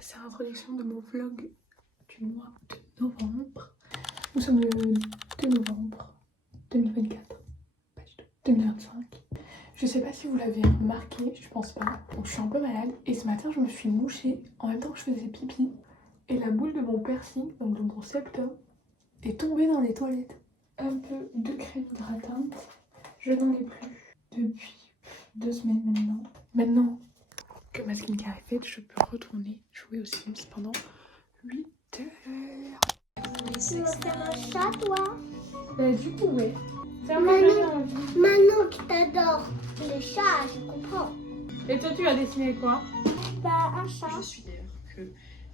C'est l'introduction de mon vlog du mois de novembre. Nous sommes le 2 novembre 2024, pas du tout, 2025. Je sais pas si vous l'avez remarqué, je pense pas. Donc je suis un peu malade et ce matin je me suis mouchée en même temps que je faisais pipi. Et la boule de mon piercing, donc de mon septum, est tombée dans les toilettes. Un peu de crème hydratante. Je n'en ai plus depuis 2 semaines maintenant. Maintenant que ma skincare est faite, je peux retourner jouer aux Sims pendant 8 heures. Tu veux faire un chat, toi? Bah du coup, ouais. Maintenant que t'adores le chat, je comprends. Et toi, tu as dessiné quoi? Bah, un chat. Je suis d'ailleurs que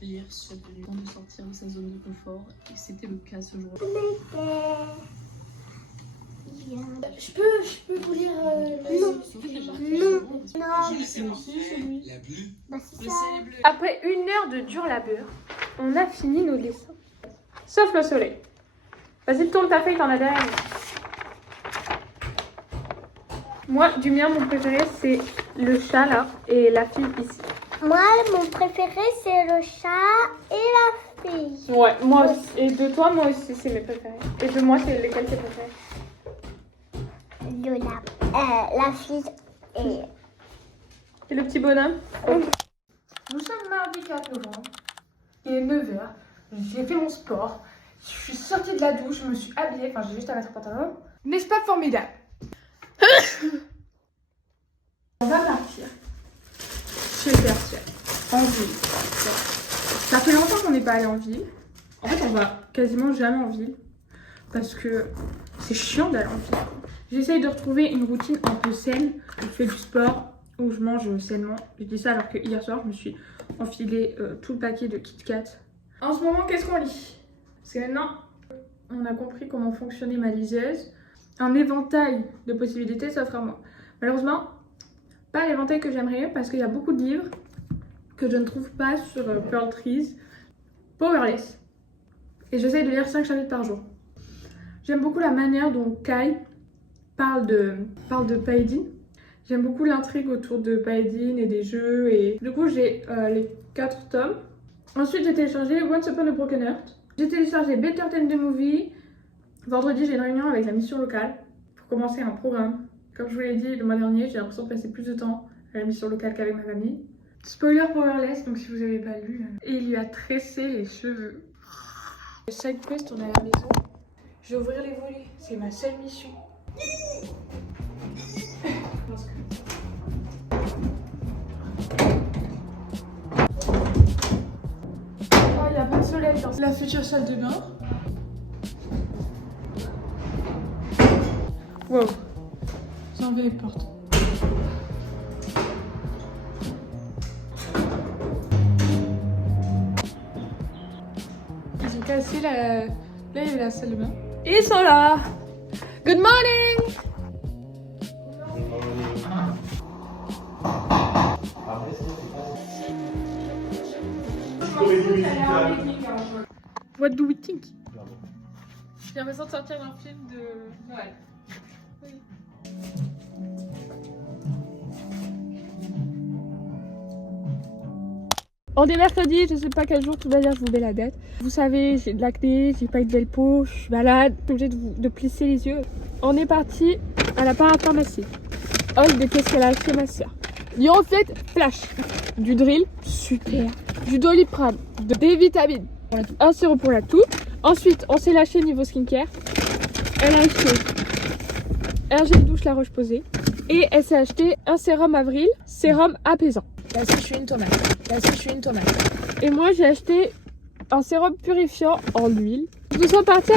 hier soit devenu le temps de sortir de sa zone de confort et c'était le cas ce jour-là. Je peux vous lire non. Bah, c'est ça. Après 1 heure de dur labeur, on a fini nos dessins. Sauf le soleil. Vas-y, tourne ta feuille, t'en as derrière. Moi, du mien, mon préféré, c'est le chat là et la fille ici. Moi, mon préféré, c'est le chat et la fille. Ouais, moi aussi. Et de toi, moi aussi, c'est mes préférés. Et de moi, c'est lesquels tes préférés? La fille et... Et le petit bonhomme? Okay. Nous sommes mardi 4 novembre. Il est 9h. J'ai fait mon sport. Je suis sortie de la douche, je me suis habillée. Enfin, j'ai juste à mettre le pantalon. N'est-ce pas formidable? On va partir chez le Père en ville. Ça fait longtemps qu'on n'est pas allé en ville. En fait, on va quasiment jamais en ville parce que c'est chiant d'aller en ville. J'essaye de retrouver une routine un peu saine. Je fais du sport où je mange sainement. Je dis ça alors que hier soir, je me suis enfilé tout le paquet de Kit Kat. En ce moment, qu'est-ce qu'on lit? Parce que maintenant, on a compris comment fonctionnait ma liseuse. Un éventail de possibilités s'offre à moi. Malheureusement, pas l'éventail que j'aimerais parce qu'il y a beaucoup de livres que je ne trouve pas sur Pearl Trees. Powerless. Et j'essaye de lire 5 chapitres par jour. J'aime beaucoup la manière dont Kai parle de Paedin. J'aime beaucoup l'intrigue autour de Paedin et des jeux. Et du coup, j'ai les 4 tomes. Ensuite, j'ai téléchargé Once Upon a Broken Heart. J'ai téléchargé Better Than the Movie. Vendredi, j'ai une réunion avec la mission locale pour commencer un programme. Comme je vous l'ai dit le mois dernier, j'ai l'impression de passer plus de temps à la mission locale qu'avec ma famille. Spoiler Powerless, donc si vous n'avez pas lu. Et il lui a tressé les cheveux. Side quest, on est à la maison. Je vais ouvrir les volets, c'est ma seule mission. Oh, il n'y a pas de soleil dans la future salle de bain. Wow. J'ai enlevé les portes. Ils ont cassé la... Là, il y avait la salle de bain. Ils sont là. Good morning. What do we think? J'ai l'impression de sortir d'un film de Noël. Oui. On est mercredi, je sais pas quel jour, tout va dire, je vous mets la date. Vous savez, j'ai de l'acné, j'ai pas une belle peau, je suis malade, je suis obligée de plisser les yeux. On est parti à la parapharmacie. Hold de qu'est-ce qu'elle a acheté ma soeur. Du reflet flash, du drill, super, du doliprane, des vitamines, un sirop pour la toux. Ensuite, on s'est lâché niveau skincare. Elle a acheté un gel douche La Roche-Posay et elle s'est acheté un sérum Avril, sérum apaisant. Là aussi, je suis une tomate. Et moi, j'ai acheté un sérum purifiant en huile. Nous sommes partis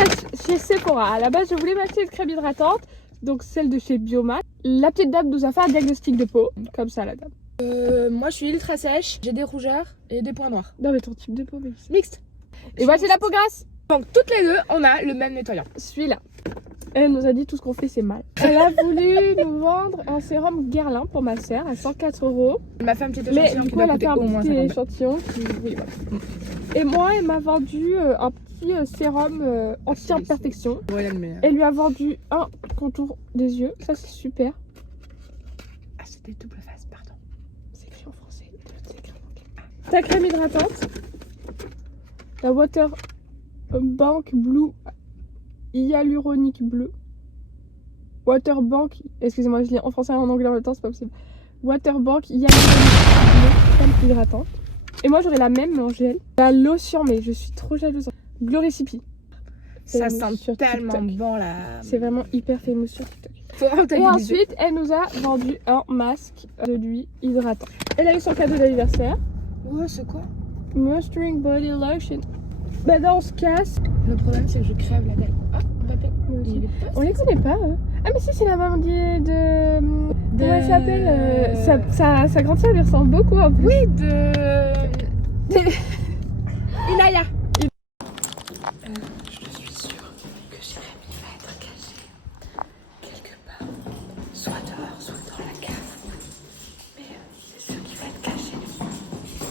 chez Sephora. À la base, je voulais m'acheter une crème hydratante, donc celle de chez Biomat. La petite dame nous a fait un diagnostic de peau, comme ça, la dame. Moi, je suis ultra sèche, j'ai des rougeurs et des points noirs. Non, mais ton type de peau, mais Mixte. Et moi, c'est la peau grasse. Donc, toutes les deux, on a le même nettoyant. Celui-là. Elle nous a dit tout ce qu'on fait, c'est mal. Elle a voulu nous vendre un sérum Guerlain pour ma sœur à 104 €. Ma femme, petit Mais échantillon du qui coup, elle doit a fait coûter au un moins petit 50 balles. échantillon. Oui, voilà. Et moi, elle m'a vendu un petit sérum anti-imperfection. Ouais, elle est meilleure. Elle lui a vendu un contour des yeux. Ça, c'est super. Ah, c'est des double faces, pardon. C'est écrit en français. C'est écrit en anglais. Ta crème hydratante. La Water Bank Blue Hyaluronique Bleu. Water Bank, excusez-moi, je lis en français et en anglais en même temps, c'est pas possible. Water Bank Hyaluronique Bleu, crème hydratante. Et moi j'aurais la même mais en gel. La lotion, mais je suis trop jalouse. Gloricipie. Ça Famous sent sur tellement TikTok. bon là. C'est vraiment hyper famous sur TikTok. Faut Et rentabiliser. ensuite, elle nous a vendu un masque de lui hydratant. Elle a eu son cadeau d'anniversaire. Ouais, c'est quoi? Moisturizing Body Lotion. Maintenant on se casse. Le problème, c'est que je crève la dalle. Ah, Mbappé. Moi aussi. Il est pas. On les connaît pas, eux. Ah, mais si, c'est la maman de. Comment elle s'appelle sa grande sœur lui ressemble beaucoup en plus. Oui, de. Inaya. Je suis sûre que Jérémy va être caché quelque part, soit dehors, soit dans la cave. Mais c'est sûr qu'il va être caché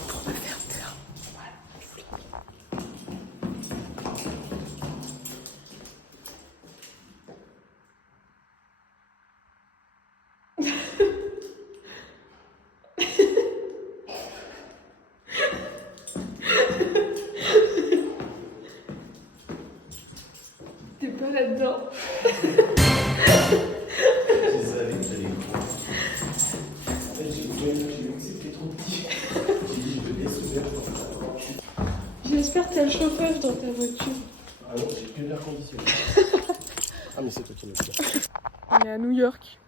pour me faire peur. Voilà. T'es pas là-dedans. J'espère que t'as le chauffage dans ta voiture. Ah non, j'ai que l'air conditionné. Ah mais c'est toi qui l'as fait. On est à New York.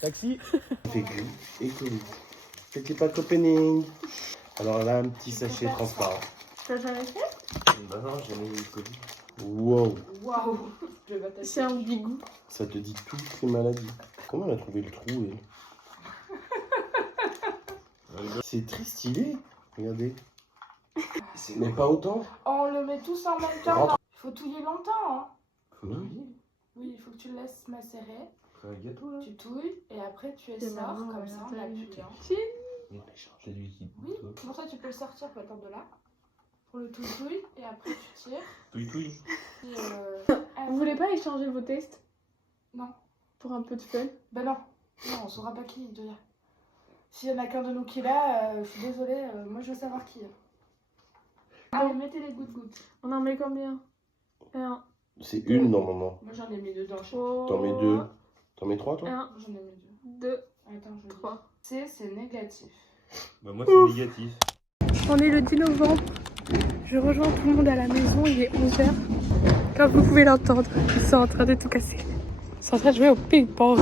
Taxi. Il fait gris et collé. C'était pas opening. Alors là, un petit sachet transparent. T'as jamais fait? Bah non, j'ai jamais eu le colis. Wow, Waouh. C'est un bigou. ça te dit toutes les maladies. Comment elle a trouvé le trou elle? C'est très stylé. Regardez. Mais pas autant. On le met tous en même temps. Rentre. Il faut touiller longtemps. Hein. Oui. Oui, il faut que tu le laisses macérer. C'est un gâteau là. Tu touilles et après tu essores. Comme ça, on a plus de Il a changé de liquide. Oui, pour ça tu peux le sortir par exemple de là. Pour le touille et après tu tires. Oui. Et Vous voulez pas échanger vos tests Non. pour un peu de fun? Ben non. Non, on saura pas qui est dedans. S'il y en a qu'un de nous qui l'a, je suis désolée, moi je veux savoir qui. Allez, mettez les gouttes. On en met combien? Un. C'est une normalement. Moi j'en ai mis deux dans chaque. T'en mets deux. T'en mets trois toi? Un, J'en ai mis deux. deux, Attends, je trois. c'est négatif. Bah moi c'est négatif. On est le 10 novembre. Je rejoins tout le monde à la maison. Il est 11h. Comme vous pouvez l'entendre, ils sont en train de tout casser. Ils sont en train de jouer au ping-pong.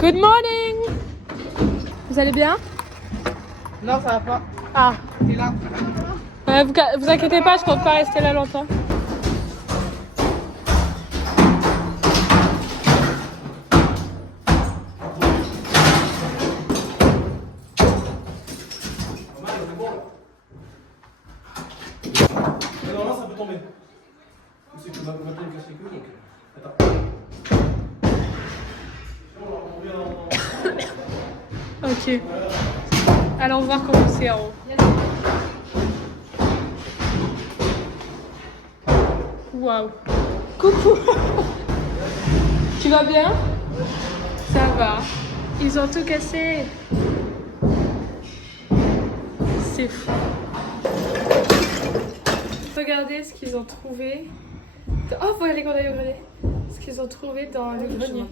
Good morning! Vous allez bien? Non, ça va pas. Ah. T'es là. Vous inquiétez pas, je compte pas rester là longtemps. Normalement ça peut tomber. C'est que ma tête me casse les couilles donc. Attends. Ok. Allons voir comment c'est en haut. Waouh. Coucou. Tu vas bien? Ça va. Ils ont tout cassé. C'est fou. Regardez ce qu'ils ont trouvé. Oh, faut aller qu'on aille au grenier. Ce qu'ils ont trouvé dans le grenier.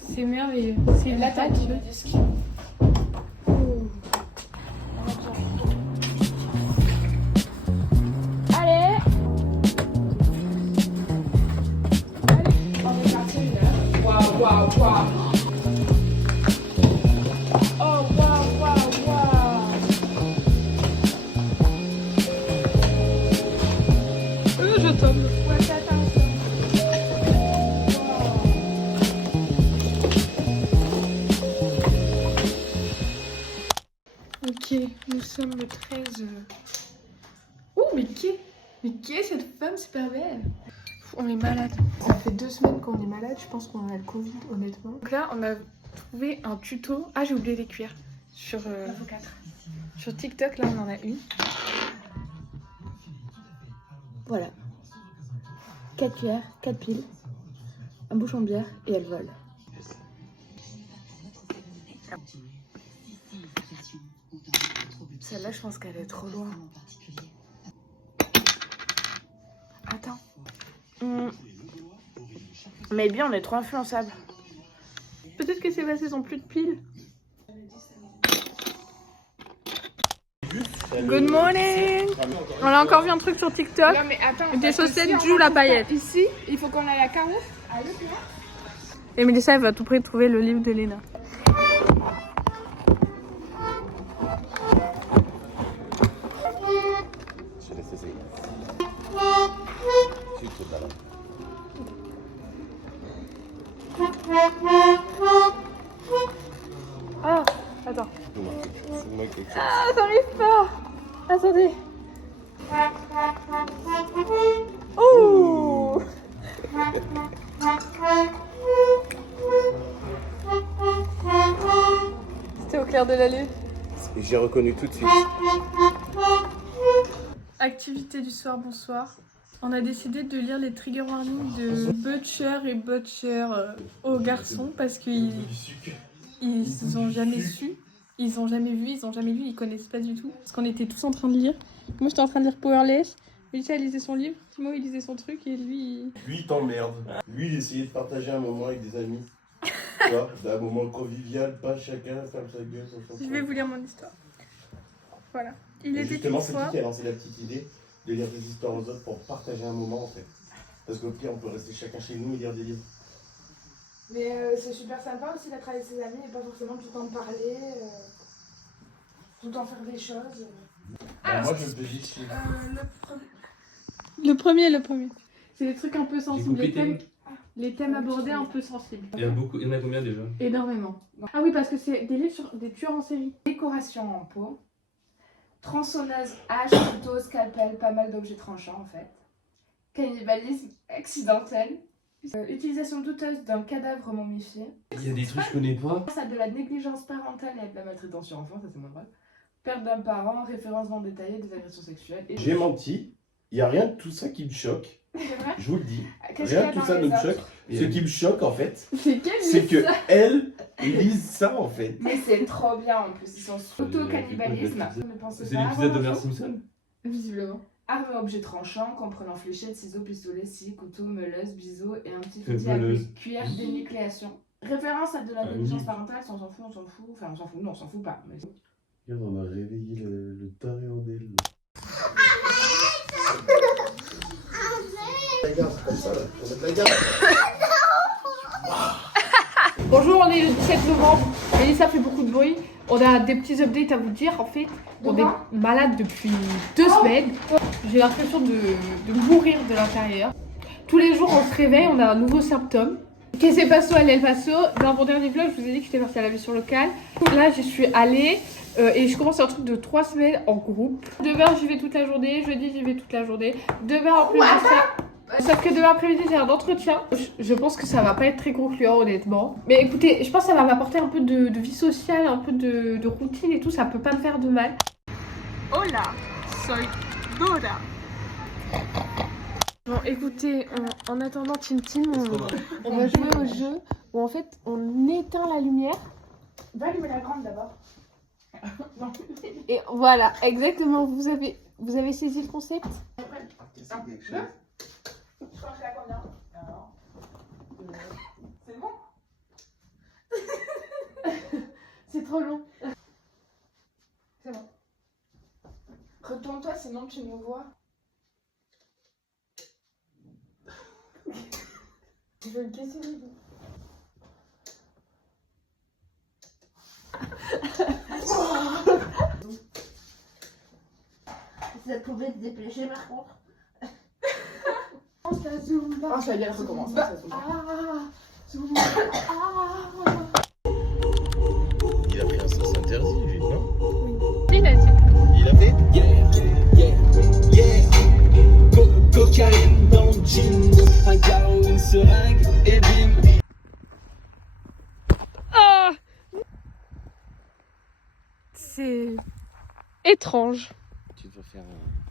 C'est merveilleux. C'est une attaque. Allez. On est parti une heure. Waouh, waouh, waouh. Oh, waouh, waouh, waouh. Je tombe. Ouais, fais attention. Ok, nous sommes le 13. Oh, mais qui est cette femme super belle? On est malade. Ça fait 2 semaines qu'on est malade. Je pense qu'on a le Covid, honnêtement. Donc là, on a trouvé un tuto. Ah, j'ai oublié les cuillères. Sur TikTok, là, on en a une. Voilà. 4 cuillères, 4 piles, un bouchon de bière et elle vole. Celle-là, je pense qu'elle est trop loin. Attends. Mais bien, on est trop influençable. Peut-être que ces vases ont plus de piles. Good morning. On a encore vu un truc sur TikTok. Non, mais attends. Des parce que chaussettes si on Jou la retrouve pas paillette. Ici, il faut qu'on aille à Carouf. Et Mélissa, elle va à tout près de trouver le livre de Léna. Je laisse essayer. Sucre de banane. Ah, attends. Fais-moi quelque chose. Ah, ça arrive pas. Attendez. Oh. C'était au clair de la lune. J'ai reconnu tout de suite. Activité du soir, bonsoir. On a décidé de lire les trigger warnings de Butcher et Butcher aux garçons parce qu'ils ont jamais su, ils ont jamais vu, ils ont jamais lu, ils connaissent pas du tout. Parce qu'on était tous en train de lire. Moi j'étais en train de lire Powerless, Mélissa elle lisait son livre, Timo il lisait son truc et lui... Lui, il t'emmerde. Lui, il essayait de partager un moment avec des amis. Tu vois, un moment convivial, pas chacun ferme sa gueule sur son Je vais vous lire mon histoire. Voilà. Il Et était justement, une c'est fois... qui a lancé la petite idée de lire des histoires aux autres pour partager un moment en fait. Parce qu'au pire, on peut rester chacun chez nous et lire des livres. Mais c'est super sympa aussi d'être avec ses amis et pas forcément tout le temps parler, tout le temps faire des choses. Moi, je peux juste. Le premier. C'est des trucs un peu sensibles, coupé les thèmes abordés un peu sensibles. Il y en a combien déjà? Énormément. Ah oui, parce que c'est des livres sur des tueurs en série. Décoration en peau, tronçonneuse, hache, couteau, scalpel, pas mal d'objets tranchants en fait. Cannibalisme accidentel. Utilisation douteuse d'un cadavre momifié. Il y a des trucs que je connais pas. Ça de la négligence parentale et de la maltraitance sur enfant, ça c'est moins grave. Perte d'un parent, référence non détaillée des agressions sexuelles. Et J'ai menti. Il n'y a rien de tout ça qui me choque. C'est vrai. Je vous le dis. Qu'est-ce qu'il y Rien a de tout dans ça les ne me autres choque. Ce qui me choque en fait, C'est quel c'est que elle lise ça en fait. Mais c'est trop bien en plus, ils sont sous auto-cannibalisme. Ne pensez C'est pas l'épisode de avoir Homer Simpson. Visiblement. Armes et objets tranchants, comprenant fléchettes, ciseaux, pistolets, scie, couteau, meuleuse, biseau et un petit outil Meuleuse. avec cuillère dénucléation. Référence à de la Ah, négligence oui. parentale, si on s'en fout, on s'en fout. Enfin, on s'en fout, non, on s'en fout pas. Mais... Regarde, on a réveillé le taré en d'elle. La garde, comme ça là. On met de la garde. Bonjour, on est le 17 novembre. Mélissa fait beaucoup de bruit. On a des petits updates à vous dire. En fait, on est malade depuis 2 semaines. J'ai l'impression de mourir de l'intérieur. Tous les jours, on se réveille, on a un nouveau symptôme. Qu'est-ce qui s'est passé à El Paso? Dans mon dernier vlog, je vous ai dit que j'étais partie à la mission locale. Là, j'y suis allée et je commence un truc de 3 semaines en groupe. Demain, j'y vais toute la journée. Jeudi, j'y vais toute la journée. Demain, en plus de ça... Sauf que demain après-midi, j'ai un entretien. Je pense que ça va pas être très concluant, honnêtement. Mais écoutez, je pense que ça va m'apporter un peu de vie sociale, un peu de routine et tout. Ça peut pas me faire de mal. Hola, soy Dora. Bon, écoutez, en attendant Tintin, on va jouer au jeu où en fait on éteint la lumière. Va allumer la grande d'abord. Non. Et voilà, exactement. Vous avez saisi le concept? Je crois que c'est à combien? C'est bon. C'est trop long. C'est bon. Retourne-toi, sinon tu nous vois. Je vais le casser les deux. Ça pouvait te dépêcher par contre. Ça zoome pas. Ah, ça y est, elle recommence. Ça zoome pas. Zoom. Il a pris un sens interdit, lui, non? Il a dit. Il a fait? Cocaïne dans le jean, un carreau, une seringue et bim. Ah, c'est étrange Tu vas faire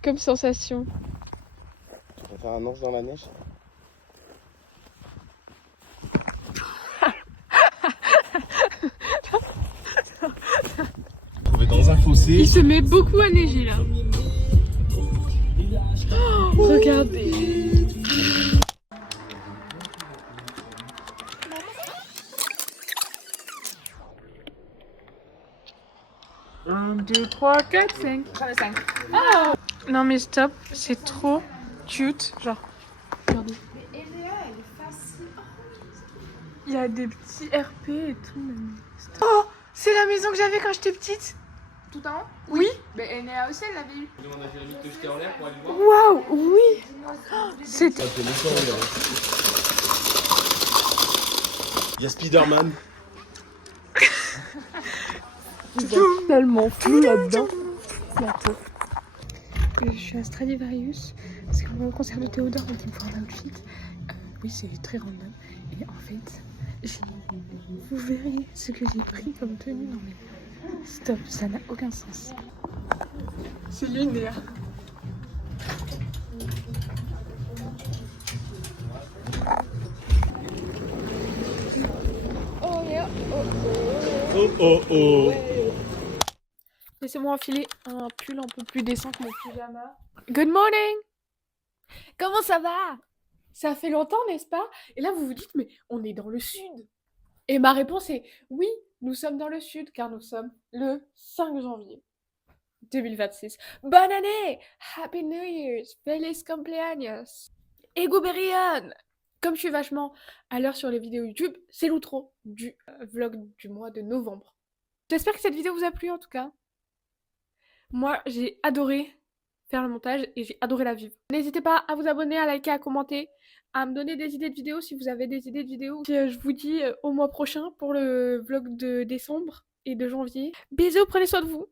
comme sensation. un ours dans la neige? retrouvé dans un fossé. Il se met beaucoup à neiger là. Oh, regardez. Un, 2, 3, 4, 5. J'en ai 5. Non mais stop, c'est trop cute. Genre, regardez. Mais Eléa, elle est facile. Il y a des petits RP et tout. Oh, c'est la maison que j'avais quand j'étais petite. Tout en haut? Oui. Mais Eléa aussi, elle l'avait eu. Je demande à Jérémy de te jeter en l'air pour aller voir. Waouh, oui. C'est Il y a Spider-Man. tellement flou là-dedans. Bientôt. Je suis à Stradivarius parce qu'on va au concert de Théodore donc il me faut un outfit. Oui, c'est très random. Et en fait, vous verrez ce que j'ai pris comme tenue. Non mais stop, ça n'a aucun sens. C'est lunaire. Oh oh oh. Laissez-moi enfiler un pull un peu plus décent que mon pyjama. Good morning! Comment ça va? Ça fait longtemps, n'est-ce pas? Et là, vous vous dites, mais on est dans le sud. Et ma réponse est oui, nous sommes dans le sud, car nous sommes le 5 janvier 2026. Bonne année! Happy New Year's! Feliz cumpleaños! Eguberian! Comme je suis vachement à l'heure sur les vidéos YouTube, c'est l'outro du vlog du mois de novembre. J'espère que cette vidéo vous a plu en tout cas. Moi, j'ai adoré faire le montage et j'ai adoré la vivre. N'hésitez pas à vous abonner, à liker, à commenter, à me donner des idées de vidéos si vous avez des idées de vidéos. Puis, je vous dis au mois prochain pour le vlog de décembre et de janvier. Bisous, prenez soin de vous.